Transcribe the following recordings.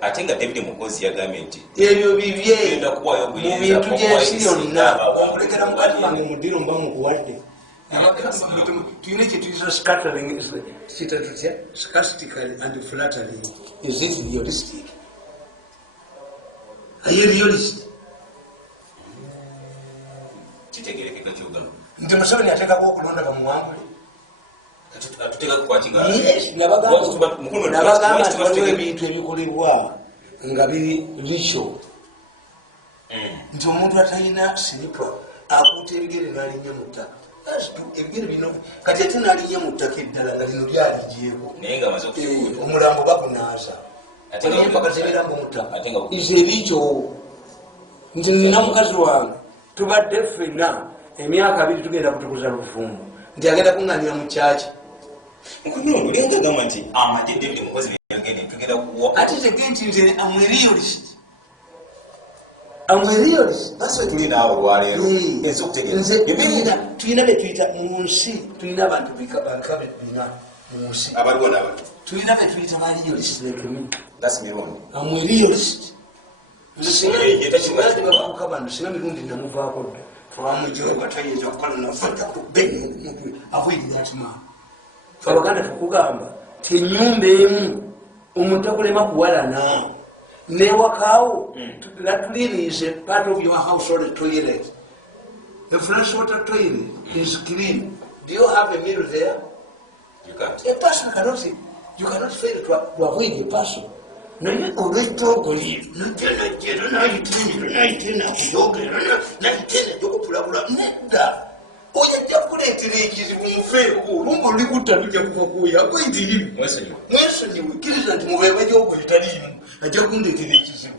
ate nga David Mukozi yagambye nti ebyo bibye genda kuwayo mu bintu by'ensi yonna okulekera mukati wange mudiro mba mukuwadde tuyina ekituyisa scattering kita tutya sarcastically and flattering is it realistic are you realist kitegerekeka kyogamba nti Museveni ateekako okulonda bamuwangule nabagamba nti waliwo ebintu ebikolebwa nga biri licho nti omuntu atalina silipa akuuta ebigere n'alinnya mu ttaka ebigere bino kati ate n'alinnya mu ttaka eddala nga lino lyaligyeko omulambo bagunaaza mpaka tebirambo mu ttaka ize licho nti nina mukazi wange tubadde ffenna emyaka 2 tugenda kutukuza luvumbu nti agenda kuŋŋanira mu kyaki olengagamba nti amagye David Mukozi yagende tugenda kuwa ate tegenti nze amwe realist basi tuli naawe olwaleero ensi okutegeera tulina betuyita mu nsi tulina abantu bankabe bina mu nsi abaliwo n'abantu tulina betuyita ba realist that's mirundi amwe realist singa mirundi namuvaako dda twamujoba tayinza okukola nafata avoid that man abaganda tukugamba ti ennyumba emu omuntu akulema kuwalana newakaawo latulirize part of your household toilet. The fresh water toilet is clean. Do you have a mirror there? You can't. A person cannot see. You cannot fail to avoid a person. No, you always talk on it. No, ojja kuleetera ekizibu mufeeko olumba olikuta tujja kuva kuoyo akwentirimu mwesonyiwe kkiriza nti mubeeba gyogwetaliimu ajja kundeetera ekizibu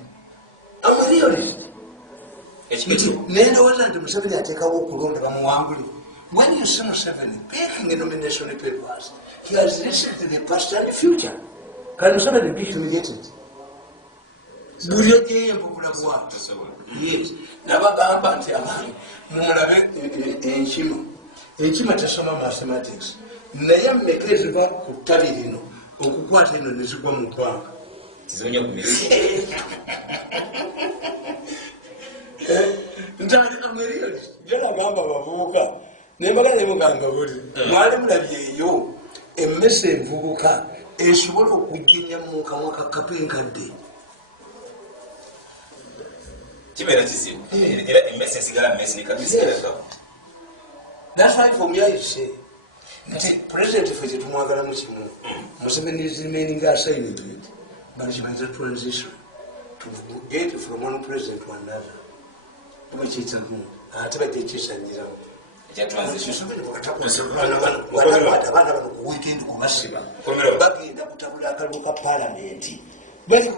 amurealist nendowooza nti Museveni ateekawo okulonda bamuwangule. When you see Museveni picking a nomination papers, he has listed the past and the future. Can Museveni be humiliated? Buli ojeyo empapula bwatu. Yes. Nabagamba nti abaana mumulabe enkima tesoma mathematics naye mmeka eziva ku ttabi lino okukwata eno nezigwa mu bbanga tizonya kumisa ntali amerialist nagamba abavubuka nembaga nemuganga buli mwali mulabyeeyo emmese envubuka esobola okujjenya mu kamwa ka kapenkadde kibeera kizibu era emmese esigala mmese nekatisigala. That's why for me I say nti president ffe tetumwagalamu kimu. Museveni is remaining assigned it, but it's a transition to get from one president to another. Tubakiyitamu ate bajja ekisanyiramu abaana bano ku weekend kubasiba bagenda kutabula akalulu ka palamenti bali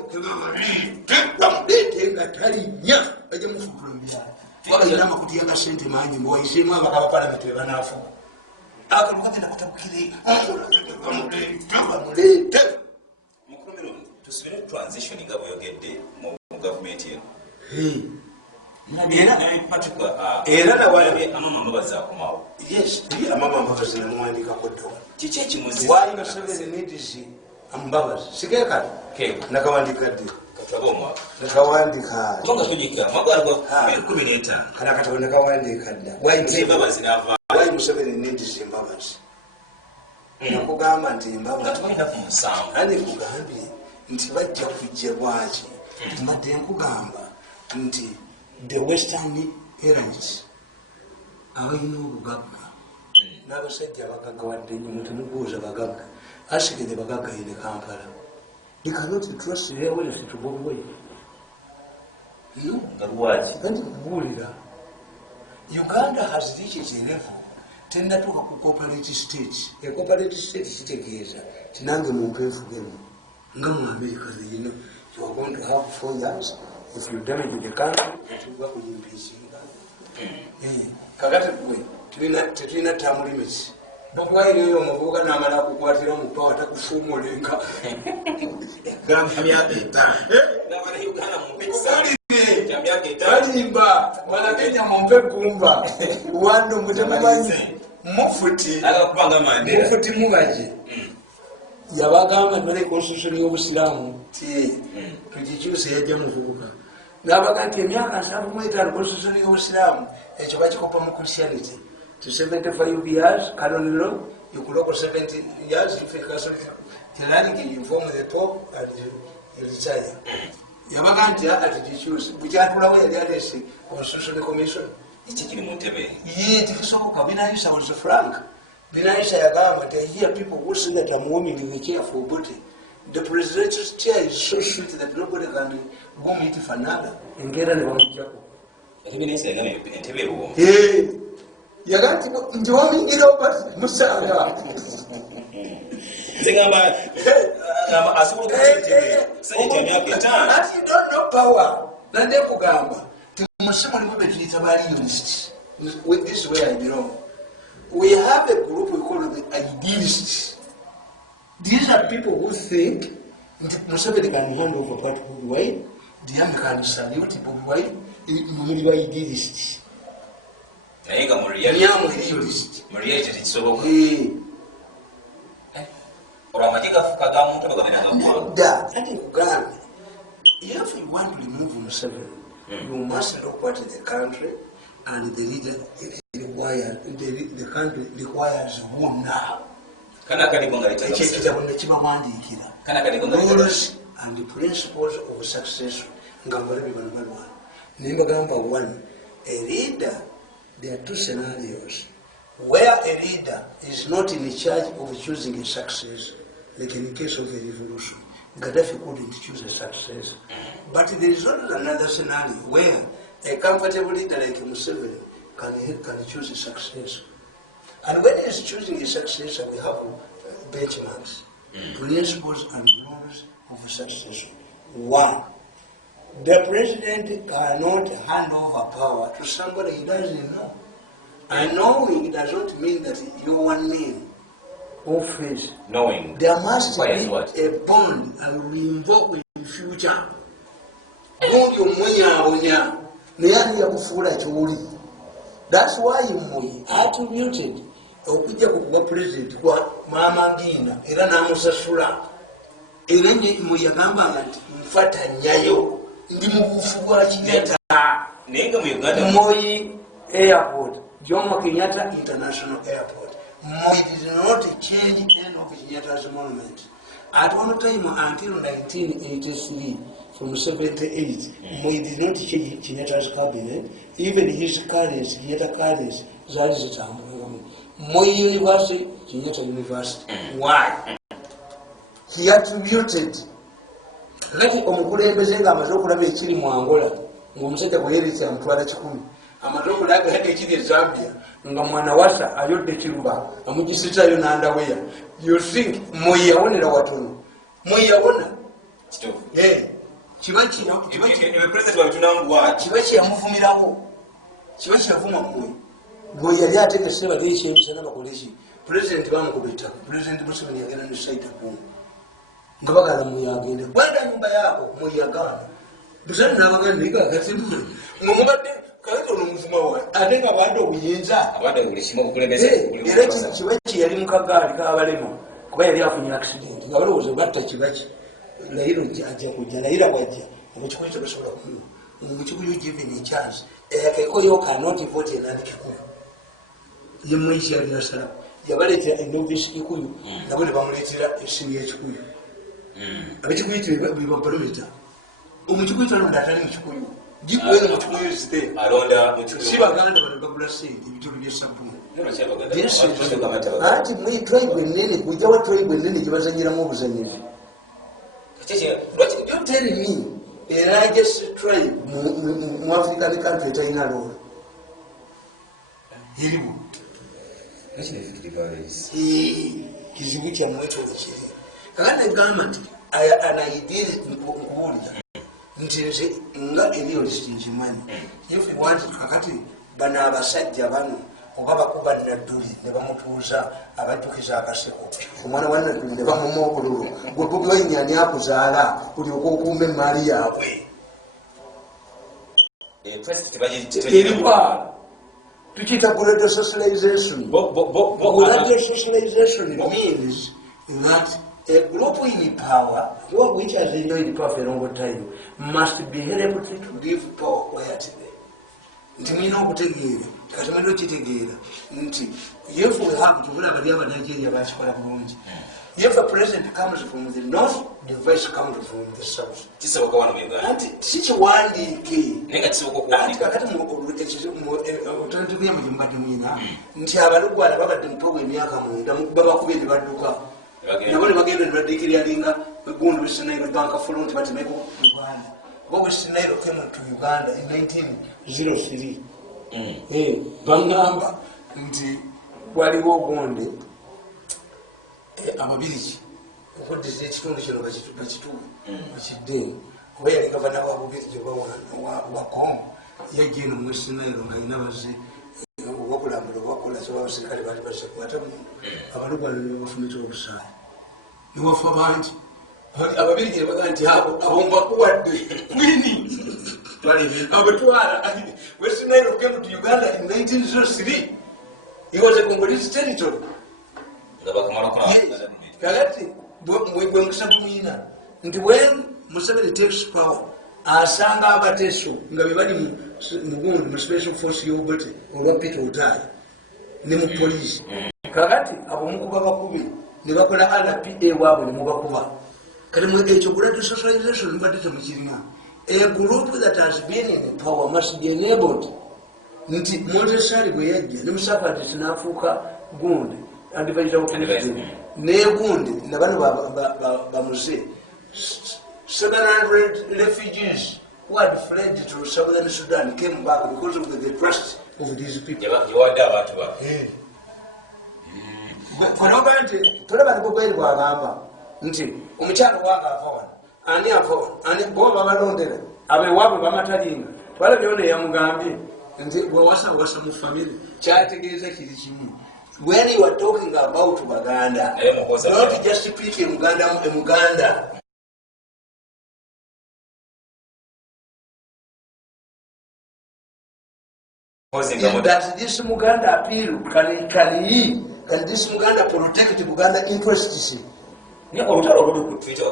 bamuleete nga talinnya bajja mufutula embyala wabayina amakuti y'amasente mangi muwayiseemu abaka ba palamenti be banaafuba akalulu kagenda kutabukire bamuleete. Mukulumiro tusubire transition nga bweyogedde mu gavumenti eno era nawalabe amamambabazi akomawo. Yes, amamambabazi namuwandikako ddowa kiki ekimuzi wali Museveni needs ambabazi sikeka nakawandika dde nakawandika tonga tujika magwala gwa 15 kana katabo nakawandika dda ambabazi nava wali Museveni needs ambabazi nakugamba nti ambabazi ani kugambye nti bajja kujja bwaki mbadde nkugamba nti the Western Airlines abalina obugagga n'abasajja abagaggawadde nnyo mutemubuuza bagagga asigede bagagga ine Kampala. They cannot trust the airways to go away. Uganda has reached a level tenda tuka ku cooperative state. A cooperative state kitegeeza tinange mumpe enfugemu nga mu America zino you are going to have 4 years. If you damage the country, you go to impeachment. Kakati kwe tulina term limits. Bwaiyo omuvubuka n'amala kukwatira mu pawa takufuumulenga. Gamba myaka 5. N'abana Uganda mumpe kisali. Myaka 5. Balimba wala Kenya mumpe gumba. Wando mutamanyi mufuti. Akakupanga Mandela. Mufuti mubaje. Yabagamba nole constitution y'Obusiraamu tukikyusa yajja muvubuka nabaga nti emyaka 75 constitution y'obusiraamu ekyo bakikopa mu Christianity to 75 years canon law you could look 70 years if you can inform the Pope and you retire yabaga nti atikyusa bukyatulawo yali alese constitutional commission ekikiri mu ntebe ye tikisoboka binayisa was frank binayisa yagamba nti I hear people who say that I'm warming in the chair for body. The presidential chair is so sweet that nobody can warm it for another. Engera ne bamujjako. Binayisa yagamba entebe eruwo. Yaganti nti wamingira obati musanga. Zingamba asobola okukyetebe sayiti emyaka 5. But you don't know power. Nande kugamba. Musimu libo betuyita baliyurists. This is where I belong. We have a group we call the idealists. These are people who think Museveni can hand over part of Bobi Wine, the army can salute Bobi Wine, muli ba idealists. Nayiga mu realist. Reality kisoboka. Olwamajiga fuka ga muntu bagabana ngakwa. Da, ati kugambe. If you want to remove Museveni, you must look what the country and the leader requires. The country requires who now. Rules and principles of success. Number one, a leader, there are two scenarios. Where a leader is not in charge of choosing a success, like in the case of the revolution, Gaddafi couldn't choose a success. But there is also another scenario where a comfortable leader like Museveni can choose a success. And when he is choosing a successor, we have benchmarks, principles and rules of succession. One, the president cannot hand over power to somebody he doesn't know. And knowing does not mean that your name or face. Knowing. There must be a bond and we invoke in future. That's why he attributed okujja kuba president kwa Mama Ngina era namusasula era mu yagamba nti mfata nyayo ndi mu bufu bwa Kenyatta nenga mu Uganda Moi Airport Jomo Kenyatta International Airport. Moi did not change any of Kenyatta's monument at one time until 1983. From 78, Moi did not change Kenyatta's cabinet, even his currency, Kenyatta currency, that is the time. Moi University, Kenyatta University. Why? He attributed Lati omukulembeze nga amaze okulaba ekiri mu Angola ng'omusajja bweyeretya amutwala 10 amaze okulaga hadi ekiri e Zambia nga mwana wasa ayodde kiruba amugisitayo n'andaweya. You think Moi yawonera watono? Moi yawona kiba kyeyamuvumirawo kiba kyavuma Moi gwe yali ategese badeeki emisana bakoleki pulezidenti bamukubita pulezidenti Museveni yagenda ne saita kumu nga bagala Moi agende kwenda nyumba yako Moi yagana Museveni n'abagana naye kakati ng'omubadde kaleta olumuvuma wawe ate nga badde obuyinza era kiba kyeyali mu kagaali k'abalema kuba yali afunye accident nga balowooza batta kibaki Lairo ajja kujja Laira bwajja omukikuyu tebasobola kumuwa omukikuyu given a chance ekikoyo cannot vote and kikuyu ye Moi yali asala yabaleetera enovice kikuyu nabo ne bamuleetera essimu y'ekikuyu abekikuyu tebiba paromita omukikuyu talonda atali mukikuyu gikuwere mukikuyu zite si baganda bano bagula sente ebitolo by'esabbuuni anti Moi tribe ennene kujjawa tribe ennene gye bazanyiramu obuzanyizi. You tell me the largest tribe in African country China alone. Hilibu. Kizibu kya mwecho chiri. Kana government anaidiri nkuulira. Ntinze nga eliyo listinjimani. If you want kakati bana abasajja bano oba bakuba nadduli ne bamutuuza abajjukiza akaseko omwana wa nadduli ne bamuma obululu gwe Bobi Wine ani akuzaala buli okukuuma emaali yaabwe eriwa tukiyita gradual socialization. Gradual socialization means that a group in power, which has enjoyed power for a long time, must be able to give power where it is. Ntimina okutegeera kati mwendo kitegeera nti yefu we have to bulaba lyaba Nigeria bakikola bulungi. If a president comes from the north, the vice comes from the south. Kisoboka wano mu Uganda. Anti kikiwandiike. Nenga kisoboka okuwandiika. Kakati otandikira mu jimbadde mwina nti abalugwala babadde mutogo emyaka munda babakuba ne badduka. Nabo ne bagenda ne baddiikirira linga Gundu West Nile Bank of Front batemeko Uganda. West Nile came to Uganda in 1903. Bangamba nti waliwo ogonde ababiriki okuddiza ekitundu kino bakidde kuba yali gavana wa bubiriki wa Congo yajja eno mu West Nile ng'alina bazze obakulambula obakola abasirikale baali basekwata abalugwala ne bafumita obusaale ne wafa bangi ababiriki ne bagaa nti abo mbakuwadde mwini abatwala. West Nile came to Uganda in 1903. He was a Congolese territory. Kakati bwe musabumina nti when Museveni takes power asanga abateso nga be bali mugundi mu special force y'obote olwa Peter Otayi ne mu police. Kakati abo mukuba bakubi ne bakola RPA waabwe ne mubakuba. Kati ekyo gradual socialization mbadde temukirina. A group that has been in power must be enabled. Nti Montessori bwe yajja ne Musafati sinafuuka gundi advisor of president ne gundi na bano bamuze 700 refugees who had fled to southern Sudan came back because of the trust of these people. Yawadde abantu ba. Kanoga nti tolaba ne bweli bwagamba nti omukyalo wagavona ani avona ani bo babalondera abewaabwe bamatalinga twala byona yamugambye nti wawasa mu family kyategeeza kiri kimu. When you are talking about Baganda, don't just speak in Muganda. That this Muganda appeal can this Muganda protect Muganda interests? Ni olutalo oluli ku Twitter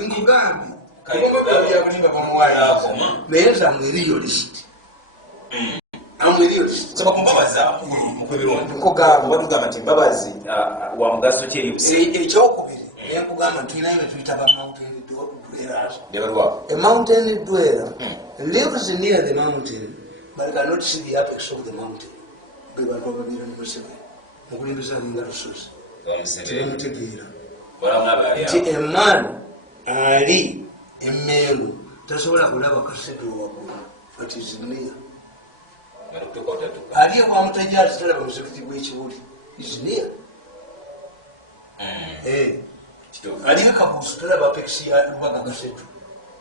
Nkugambi kubamugabyabulina bamuwaya nayenza mweriyolist. I'm with you. So bakumbabaza mukubirungi. Nkugamba batugamba nti mbabazi wa mugaso ki ekyokubiri nkugamba tulinayo tuyita ba mountain dwellers. A mountain dweller lives near the mountain but cannot see the apex of the mountain. Beba babira ne Museveni mukulembeza linga lusozi tebamutegeera nti emman ali emmeelu tasobola kulaba kasedo waggulu but is near. Ali wamutajazi talaba muzikiti gw'ekiwuli is near. Ali kabusu talaba apex ya Lubaga Kasedo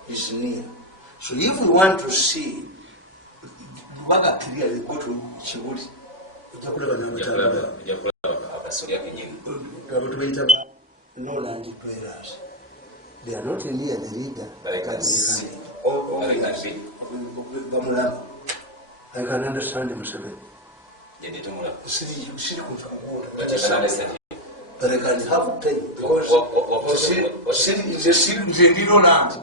is near. So if we want to see Lubaga clearly go to Kiwuli ojja kulaba n'amatala abantu bayita Lowland dwellers. They are not near the leader. Bamulaba. I can understand Museveni. But I can have pain because is a city Lowland.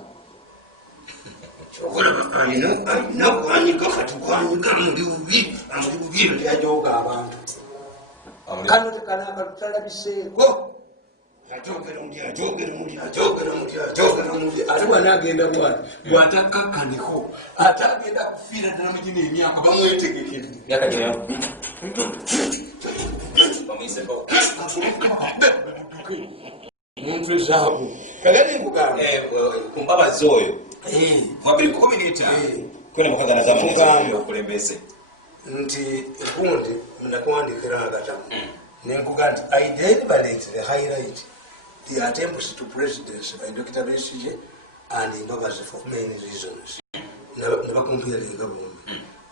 Atiwa nagenda bwati bwatakakkaniko atagenda kufiira ddala mugina emyaka bamwetegekere muntu ezaabu kagani nkugamba ku mbabazi oyo wabiri kukominita kwena mukagana zamani okulembeze nti gundi nakuwandikira agatamu nenkuga nti I deliberately highlight the attempts to presidency by Dr. Besigye and Mbabazi for many reasons.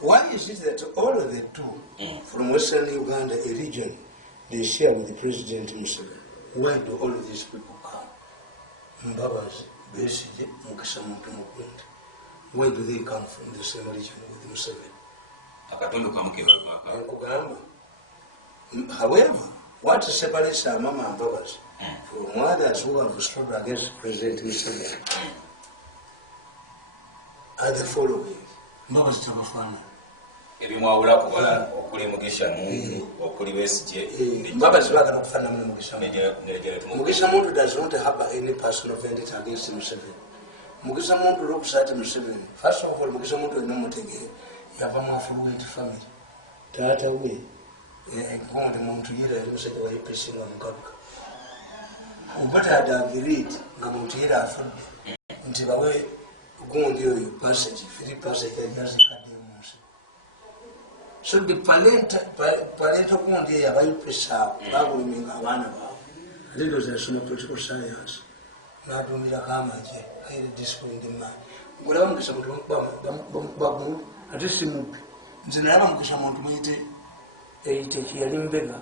Why is it that all of the two from Western Uganda, a region, they share with the President Museveni? Why do all of these people come? Mbabazi, Besigye, Mukasa Muntu Mugunda. Why do they come from the same region with Museveni? However, What separates Mama and Babas from others who have stood against President Museveni are the following. Babas Tamafana. If you want to okuli Mugisha Muntu, okuli Besigye. Babas Bagana Fana Mugisha. Mugisha Muntu does not have any personal vendetta against Museveni. Mugisha Muntu looks at Museveni. First of all, Mugisha Muntu is not taking a affluent family. Tata way. Nkonde muntu yira yamusajja wa APC wa Mukabuka. Obata had agreed nga muntu yira afudde nti bawe gundi oyo passage, free passage yazikadde munsi. So the parental gundi eyo abayipesa babuliminga abaana baabwe. Ate ndowooza yasoma political science n'aduumirako amagye highly disciplined man. Olaba Mugisha Muntu bagumu ate si mubbi. Nze nalaba Mugisha Muntu muyite eyiteki yali mbega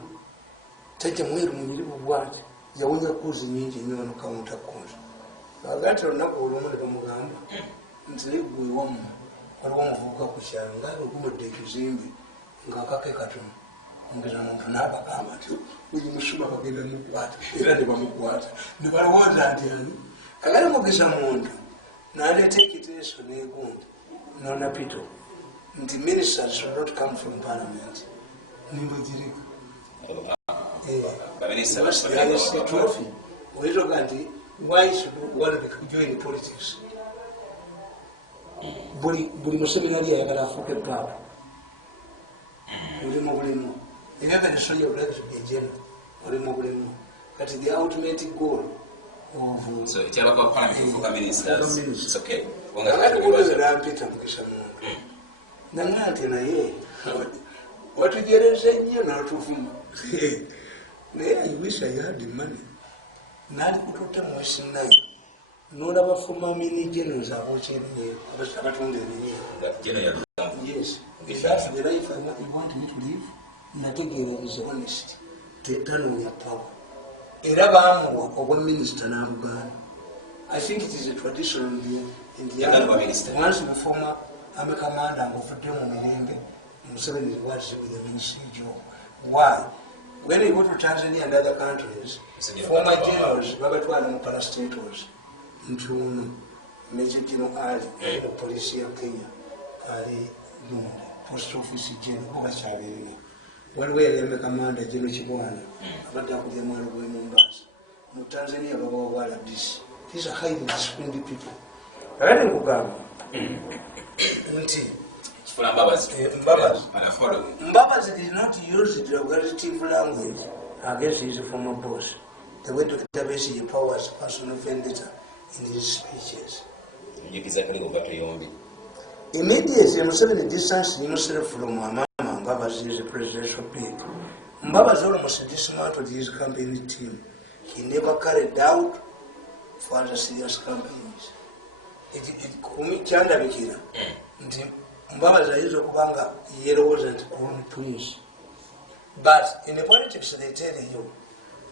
tajja mweru munyirivu bwati yawonya kuzi nyingi nnyo wano kawunta kuzi agati olunaku olumu ne bamugamba nti gwe wamu waliwo omuvubuka ku kyalo ngaali ogumudde ekizimbe ng'akake katono. Mugisha Muntu n'abagamba nti uyu musuma bagenda mukwata era ne bamukwata ne balowooza nti ani kakale Mugisha Muntu n'aleeta ekiteeso n'egundi n'onapito nti ministers should not come from parliament. Nimbo jirika. Trophy. Why should one join politics? Buli museminari ayagala afuuke papa. Bulimu. Even the soil of life should be general. Bulimu. That is the ultimate goal of. So it's about parliament for ministers. It's okay. Peter Mugisha Muntu. Nangati na ye. Watujereza nnyo n'atuvuma. Naye I wish I had the money. Nali kututte mu West-Nile. N'olaba former mini generals abookyeriye abatunda ebinyeero. Yes. If that's the life you want me to live, nategeera is honest. Tanoonya power. Era baamuwa obwa minisita n'Abuganda. I think it is a tradition in the army. Once the former army commander ng'ovudde mu mirembe, Museveni rewards you with a ministry job. Why? When you go to Tanzania and other countries, former generals, Babatwana parastatals, into Major General Ali, the police of Kenya, Ali Lunda, Post Office General, one way they commander General Chibwana, about the man of Mombasa. Tanzania, Baba, this. These are highly disciplined people. I didn't go Mbabas did not use derogative language against his former boss. The way to establish his power as personal vendetta in his speeches. Immediately, Museveni distanced himself from Mama Mbabas' presidential bid. Mbabas almost dismantled his campaign team. He never carried out further serious campaigns. Mbabas ayinza okuba nga yeerowooza nti crown prince. But in the politics they tell you,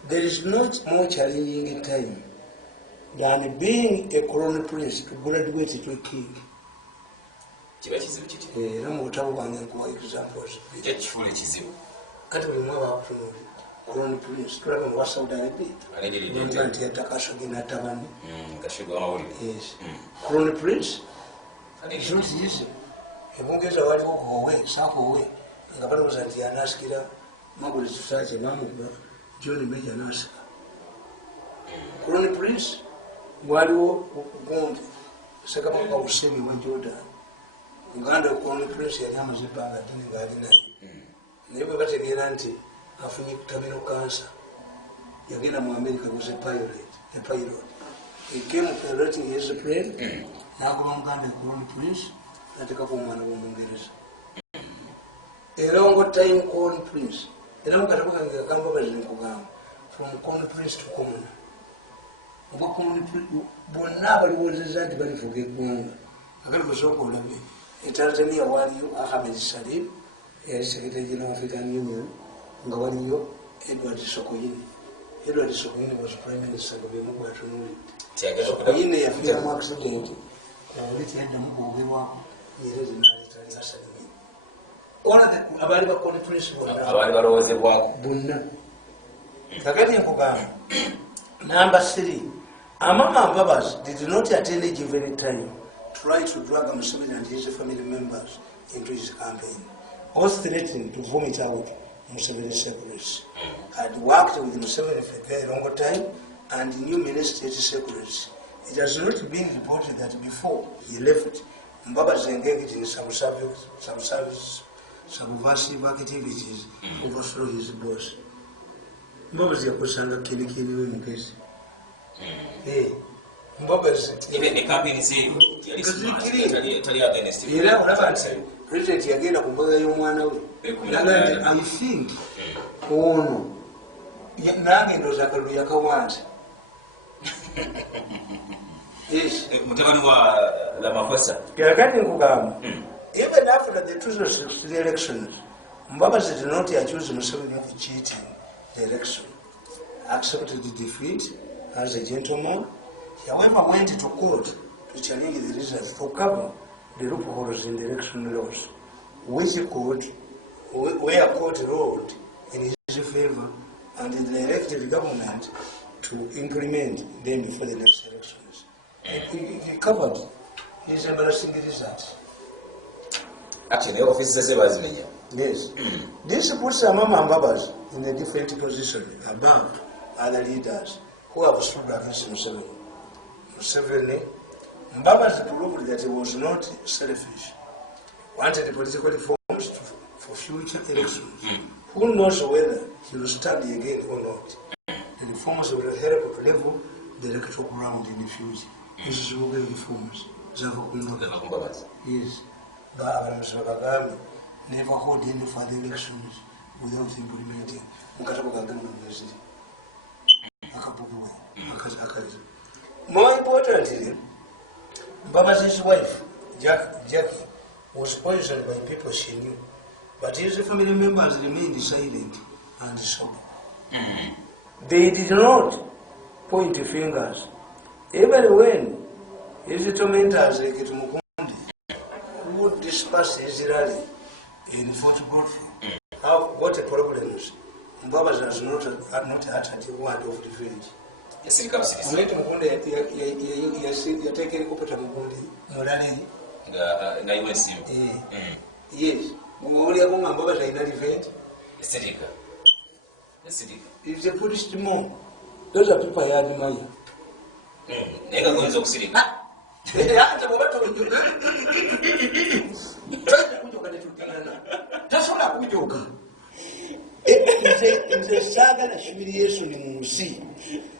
there is not more challenging time than being a crown prince to graduate to a king. Era mu butabo bwange nkuwa examples. Kati buli mwe baakutunula crown prince tulaba mu Saudi Arabia nti yatta Khashoggi n'atabani. Yes. Crown prince ekiro kiyise ebungereza waliwo koowe sakoowe nga balowooza nti yanaasikira Maguli Kisaakye baamukuba John Major n'asika. Crown prince waliwo gundi Ssekabaka Hussein wa Jordan. Uganda Crown prince yali amaze ebbanga ddene ng'ali naye. Naye bwe bategeera nti afunye terminal cancer yagenda mu America was a pilot. He came piloting his plane n'agoba Muganda Crown prince n'ateekako omwana w'Omungereza. Era ngo time Crown prince era mu katabo kange agamba bazinkugamba from Crown prince to common. Obwa Crown prince bonna baliwoozezza nti balifuga eggwanga. Akali kusooka olabye Tanzania waliyo Ahmed Salim yali Secretary General of African Union nga waliyo Edward Sokoine. Edward Sokoine was Prime Minister nga bemugwa atunuulidde. Sokoine yafiira mu accident oliti yaddamu kugoberwako Nyerere n'aleetali asalimye. Abaali ba Crown prince bonna abaali balowoozebwako bonna kakati nkugamba number 3 Amama Mbabas did not at any given time try to drag Museveni and his family members into his campaign or threatened to vomit out Museveni's secrets. Had worked with Museveni for a very long time and knew many state secrets. It has not been reported that before he left, Mbabas engaged in some subversive activities to overthrow his boss. Mbabas yakusanga kirikiri we mukesi. Mbabas even the campaign is president yagenda kumbaga y'omwana we. I think ono nange ndoza kalulu yakawanja. Yes. Mutabani wa Ramaphosa. Kakati nkugamba. Even after the 2016 elections, Mbabas did not accuse Museveni of cheating the election. Accepted the defeat as a gentleman. He however went to court to challenge the results to cover the loopholes in the election laws, where court ruled in his favor and they elected the government to implement them before the next elections. He covered his embarrassing results. Actually, the officers say yes. This puts Amama Mbabas in a different position above other leaders who have stood against Museveni. Mbabas proved that he was not selfish, wanted political reforms for future elections. Who knows whether he will stand again or not? The reforms will help to level the electoral ground in the future. This is what the reforms. Yes. But never hold any further elections without implementing. More importantly, Mbabas' wife, Jackie, was poisoned by people she knew, but his family members remained silent and sober. They did not point fingers, even when his tormentors like Mukundi would disperse his rally in Fort Godfrey. What a problem. Mbabas has not uttered a word of revenge. Yes, Mukundi you're taking a couple of Mukundi. Yes. Mbabas is not revenge. It's a Buddhist monk. Those are people I admire. It's a saga of humiliation in Musi.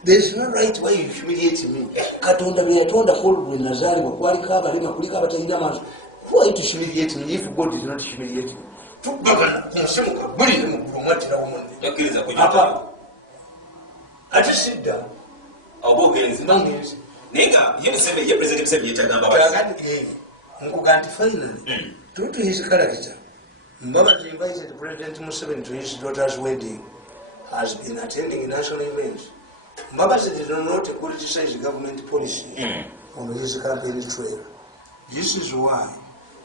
There's no right way you humiliate me. Katonda me atonda hold with Nazari, Wali Kaba, Lima, Kulika, Indamas. Who are you to humiliate me if God did not humiliate me? I just sit down. Nega, you say you present himself yet finally, true to his character, Mbabas invited President Museveni to his daughter's wedding, has been attending national events. Mbabas did not criticize government policy on his campaign trail. This is why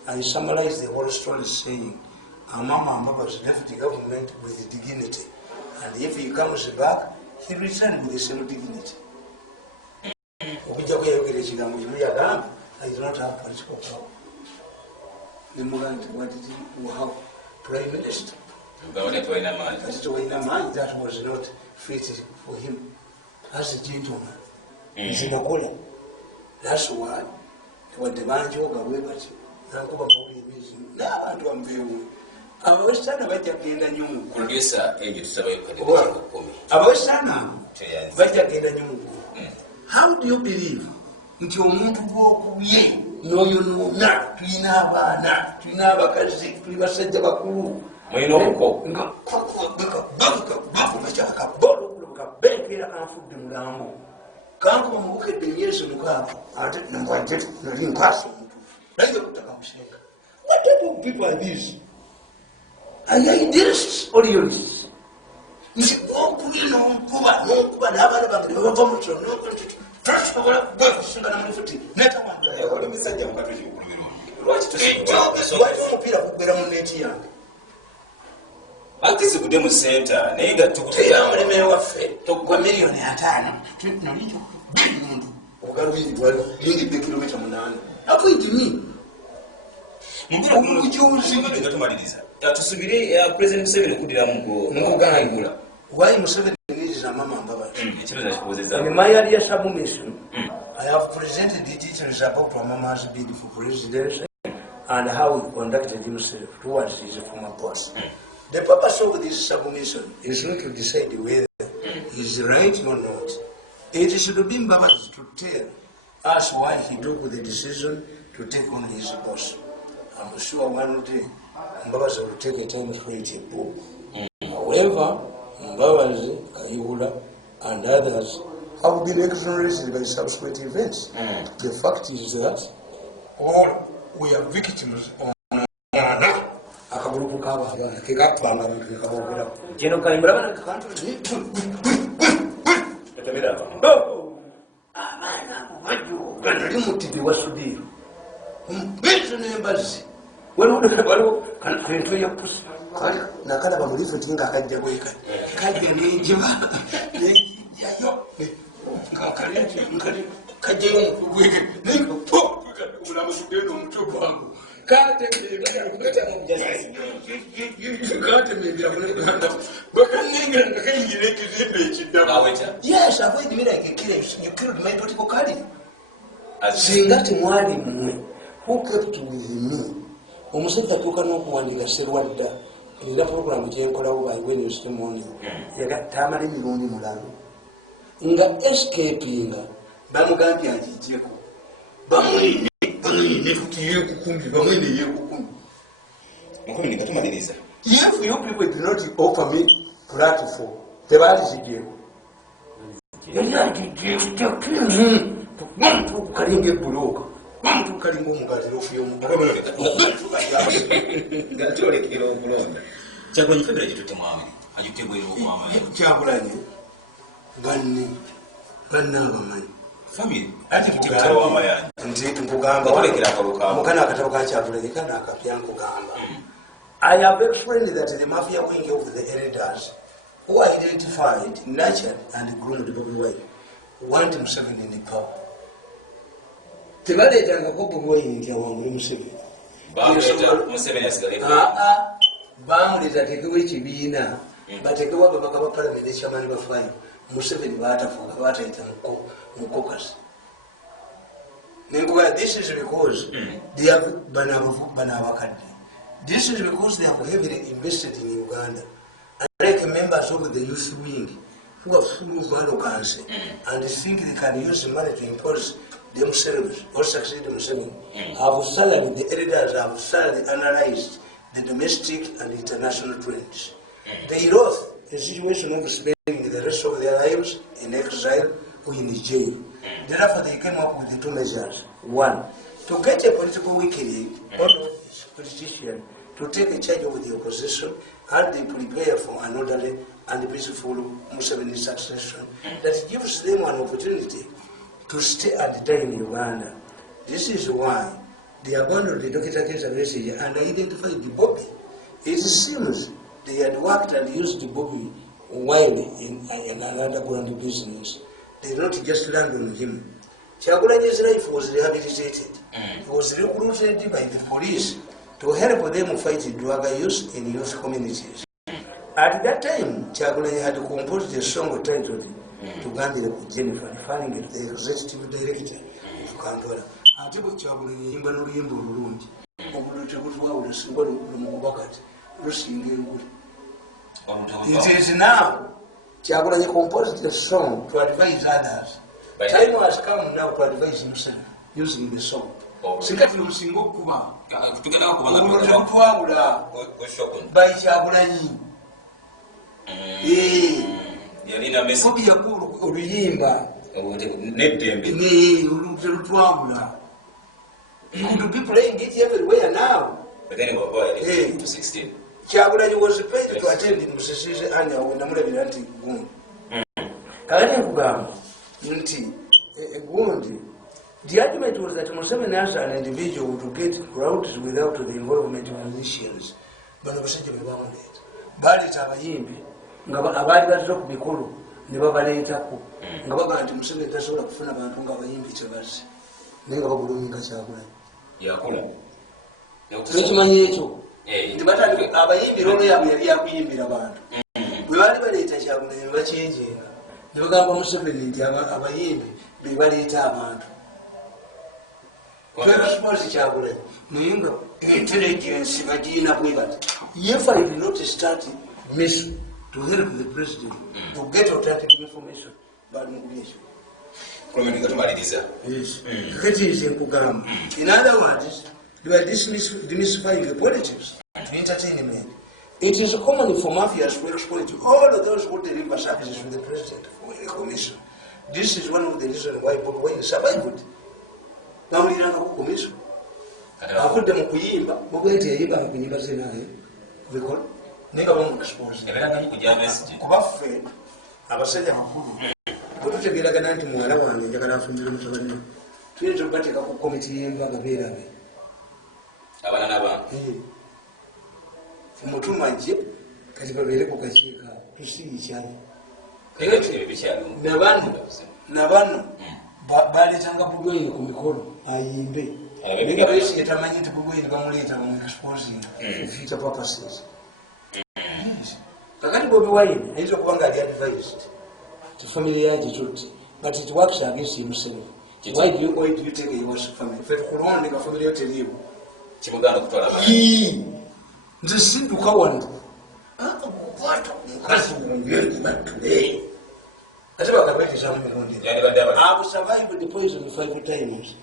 I summarize the whole story saying, Amama Mbabas left the government with dignity, and if he comes back, he returns with the same dignity. I do not have political power. The Mugand wanted to have Prime Minister. That was not fitted for him as a gentleman. That's why when the man joke away, but how do you believe nti omuntu gwokuye n'oyonoona tulina abaana tulina abakazi tuli basajja bakulu benkera kanfudde mulambo kankuba mubukedde emyezi 6 ate nali nkwasa omuntu naye kutaka mushenga. What type of people are these? Are you idealists or realists? Nti okuli n'okuba n'abaana bange ne bava mu kyono tasobola kusinga namufuti netawanda oli musajja mukatuli kulubirwa lwaki omupiira kugwera mu neeti yange tuvudde mu center naye nga tukuteyamuleme waffe gwa miliyoni 5 nolinjo muntu ogalubindwa lingidde kilomita 8 akwitimi nga tumaliriza tusubire president Museveni okuddiramu nkugangula why Museveni needs a mama mbabazi ekibazo kipozeza in my earlier submission I have presented the details about Mama's bid for presidency and how he conducted himself towards his former boss. The purpose of this submission is not to decide whether he is right or not. It should be Mbabazi to tell us why he took the decision to take on his boss. I'm sure one day Mbabazi will take a time to write a book. However, Mbabazi, Kayihura, and others have been exonerated by subsequent events. The fact is that all we are victims of akagrupu k'abantu kekapanga abantu kekabogera kino kayimbula bana kantu katamira abaana bajjo limutide wasubiru mbezo n'embazi waliwo kantu ya pusi kali nakalaba mulifu tinga akajja bweka kajja n'enjiba yayo ngakalenje nkali kajjayo mukubweke ningo ulamusudde n'omutubu wangu Yes, avoid me like you killed my political candidate. Singa timwali mmwe who kept with me omusajja atuuka n'okuwandiika serwadda era programu gyenkolawo by Wednesday morning tamala emirundi mulamu nga escapinga bamugambye agijjeko bamwine futi yekukumbi bamwine yekukumbi mukumi nikatumaliriza if you people did not offer me platform tebalizijjeko muntu kalinga ebbulooka muntu kalinga omugatiro ofuyomugatolekera okulonda Kyagulanyi febera gitutte mwami ajutegwera okwama Kyagulanyi banne abamanyi family ati kitibutera wamayanja nti nkugamba tolekera akaluka mukana akatabo ka Kyagulanyi kana akapya nkugamba I have explained that the mafia wing of the elders who identified, nurtured and groomed Bobi Wine want Museveni in the power. Tebaleetanga ko Bobi Wine nti awangule Museveni. Museveni asigale. Bamuleeta ateekebwa ekibiina bateekebwa ababaka ba palamenti ekyamaanyi bafaayo Museveni baatafuuka baatayita mu caucus. Nenkuba this is because they have banabakadde. This is because they have heavily invested in Uganda. Unlike members of the youth wing who are full of arrogance and think they can use money to impose themselves or succeed themselves, have salary, the elders have salary analyzed the domestic and international trends. They lost a situation of spending the rest of their lives in exile or in jail. Therefore, they came up with the two measures. One, to get a political weakling or politician to take a charge of the opposition and they prepare for an orderly and peaceful Museveni succession that gives them an opportunity to stay and die in Uganda. This is why they abandoned the Dr. Kizza message and identified the Bobby. It seems they had worked and used the Bobby while in an underground business. They did not just land on him. Kyagulanyi's life was rehabilitated. He was recruited by the police to help them fight drug use in youth communities. At that time, Kyagulanyi had composed a song titled Tugambire ku Jennifer, referring to the executive director of Kampala. Ate bwe Kyagulanyi yimba n'oluyimba olulungi obulungi butwawula lusinga lumukubakati lusinga engule. It is now Kyagulanyi composed a song to advise others. Time has come now to advise himself using the song. Sikati lusinga okuba tugenda obulungi butwawula by Kyagulanyi. Yalina mesi Bobi yakulu oluyimba neddembe olutwawula. You be playing it everywhere now. But then to 16. Kyagulanyi was paid to attend in Musisi's annual namulabira nti gundi. Kale nkugamba nti gundi. The argument was that Museveni as an individual to get crowds without the involvement of musicians. Bano basajja be bamuleeta. baleeta abayimbi abaali bazze ku mikolo ne babaleetako nga bagamba nti Museveni tasobola kufuna bantu nga abayimbi tebazze naye nga baguluminga Kyagulanyi tekimanyi ekyo nti batandike abayimbi rolo yaabwe yali yakuyimbira bantu bwe baali baleeta Kyagulanyi ne bakyenjenga ne bagamba Museveni nti abayimbi be baleeta abantu twebasupozi Kyagulanyi naye nga intelligence bagiina bwe bati if I did not start mission to help the president to get authentic information bali mugulesho Prominent Gatumaliza. Yes. That is in Kugam. In other words, they are demystifying the politics to entertainment. It is common for mafias to exploit all of those who deliver services to the president for a commission. This is one of the reasons why Bob Wine survived. Now we have a commission. I put them Kuyimba, Bogati, Kuyimba Senai, we call Nigga won't expose. Kubafe, Abasada. Kututegeraga nti mwala wange njagala afumbire mutabani tuyinza okugateeka ku komiti y'embaga beerabe abalala ba mutumajje kati babeere ku kakiiko tusiikyalo nabano baleetanga Bugweni ku mikolo ayimbe naye tamanyi nti Bugweni bamuleeta mu exposing future purposes kakati Bobi Wine ayinza okuba nga ali advised to family yajichuti, but it works against himself. Why do you take your family? If you want to family yote liyo. Chimuganda kutola bana. Nze sinduka wanda. Watu mkazi mwingine matule. Ati bakabeti sana mikondi. Yani bandaba. I survived the poison 5 times.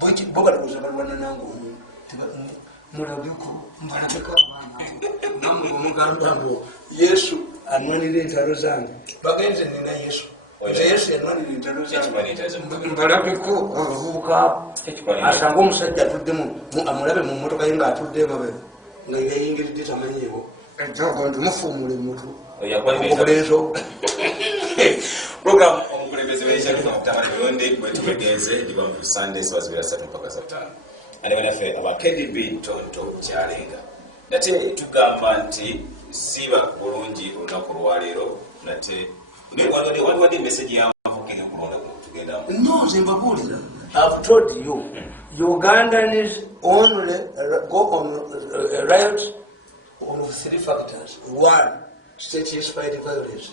Bochi boga kuzabalwana nangu. Mulabuko mbalabeka bana. Namu mugambambo Yesu anwanira entalo zange bagenze nina Yesu Yesu yanwanira entalo zange mbalabeko avubuka asanga omusajja atuddemu amulabe mu mmotoka ye nga atudde emabega nga yayingiridde tamanyiibo nti mufuumule mutu obulenzo program omukulembeze w'ekyalifa mu kutamala ebirondwe bwetutegeeze liba mu Sunday sabazibira 3 mpaka 5 ate banaffe aba KDB Tonto Kyalenga nate tugamba nti siba bulungi olunaku lwaleero nate waliwadde message yamafukenge kulonda tugenda no zimbabulira I've told you Ugandans only go on riot on 3 factors. 1, state-inspired violence.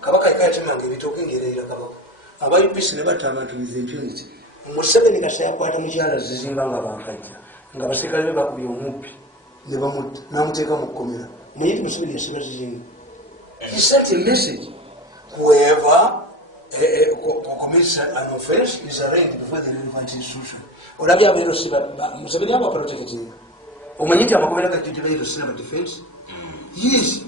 Kabaka ikachimange bitokengerera kabaka abayi peace ne batabantu with impunity Museveni kasaya kwata mukyala zizimba nga bankajja nga basikale bakubye omuppi ne bamutta namuteeka mu kkomera naye Museveni yasiba zizimba. He sent a message whoever commits an offense is arraigned before the relevant institution. Olabya abeero siba Museveni aba protecting omanyi nti amakomera gajjudde beero sina defense. Yes,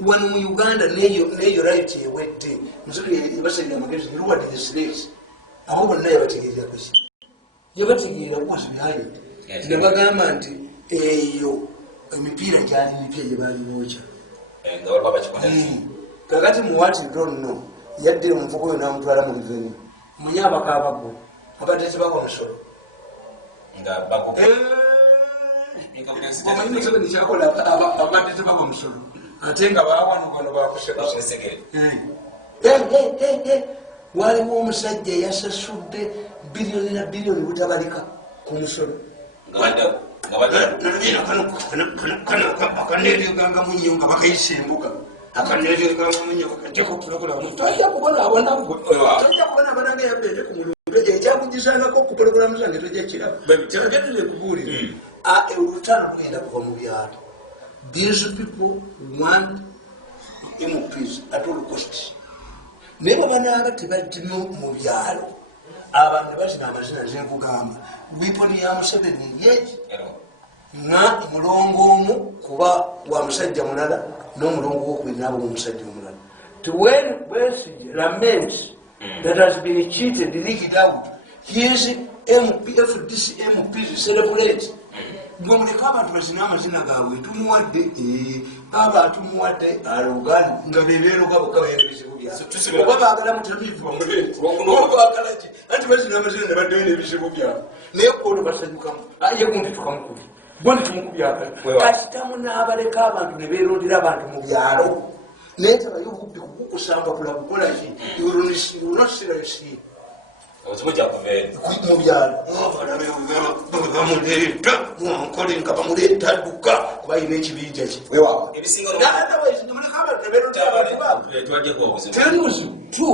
wano mu Uganda neyo right ewedde Museveni yabasajja amagezi luwadi the slaves abo bonna yabategeera kasi yabategeera was behind ne bagamba nti eyo emipiira gyali mipya gye baali bookya nga waliwo abakikola kakati muwati donno yaddira omuvugo oyo n'amutwala mu reveni munyabako abaggo abadde tebagwa musolo nga bagoba omanyi Museveni kyakola abadde tebagwa musolo ate nga bawanugano bakusegere waliwo omusajja yasasudde biliyoni na biliyoni butabalika ku musolo akanebyoganga munyo nga bakayisimbuka akanebyoganga munyo kakajjako pulogulamu tojja kubonaabonanga yabbeere ku mulumbe ekyakugizangako ku pulogulamu zange tojja kiraba kyagedere kubuulira olutalo lugenda kuva mu byalo. These people want MPs at all costs. Naye babanaaba tebajjemu mu byalo abantu bazina amazina zenkugamba wiponi ya Museveni yeeki nga mulongo omu kuba wa musajja mulala n'omulongo wokubiri naabo mu musajja omulala. To when Besigye laments that has been cheated, leaked out, his FDC MPs celebrate. Gwamuleka abantu bazina amazina gaabwe tumuwadde aba tumuwadde alugani nga bebeeroga bokka bayina ebizibu byabwe oba baagala mutamivu bamuleeobaagala ki anti bazina amazina ne baddeyo n'ebizibu byabwe naye olwo basanyukamu ye gundi tukamukuli bwani tumukubyaka kasitamu n'abaleka abantu ne beerondera abantu mu byalo naye tebayo obubbi kukusamba kula kukolaki unosirasi mu byalo bamuleeta nkole nga bamuleeta adduka kuba yina ekibinja kye teri buzibu tu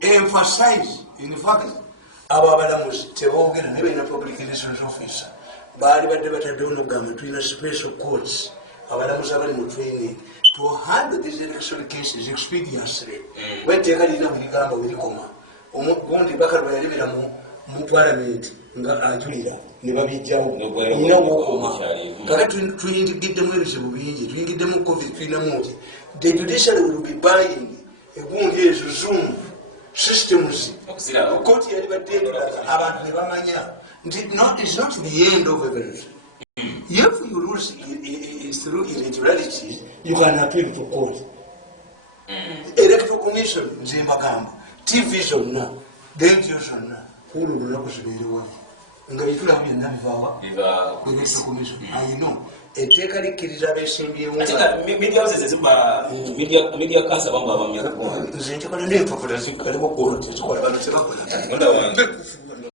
emphasize in fact abo abalamuzi tebogera ne balina public relations officer baali badde bataddewo nogamba tulina special courts abalamuzi abali mu training to handle these election cases expediously weteeka lina buligamba bulikoma gundi bakalwa yalebera mu parliament nga ajulira ne babijjawo nina wokoma kaka tuyingiddemu ebizibu bingi tuyingiddemu covid tulinamu nti the judiciary will be buying egundi ezo zoom systems kooti yali baddendera abantu ne bamanya nti it's not the end of everything. If you lose through irregularity, you can appeal to court. Electoral Commission nze mbagamba TV zonna radio zonna kulo lunaku zibeerewo nga bitulamu byonna bivaawa Electoral Commission. I know etteeka likkiriza abeesimbyewo media cancer bamwe abamyaka nze nkikola n'empapula zikaliwo kuola tezikola bano tebakola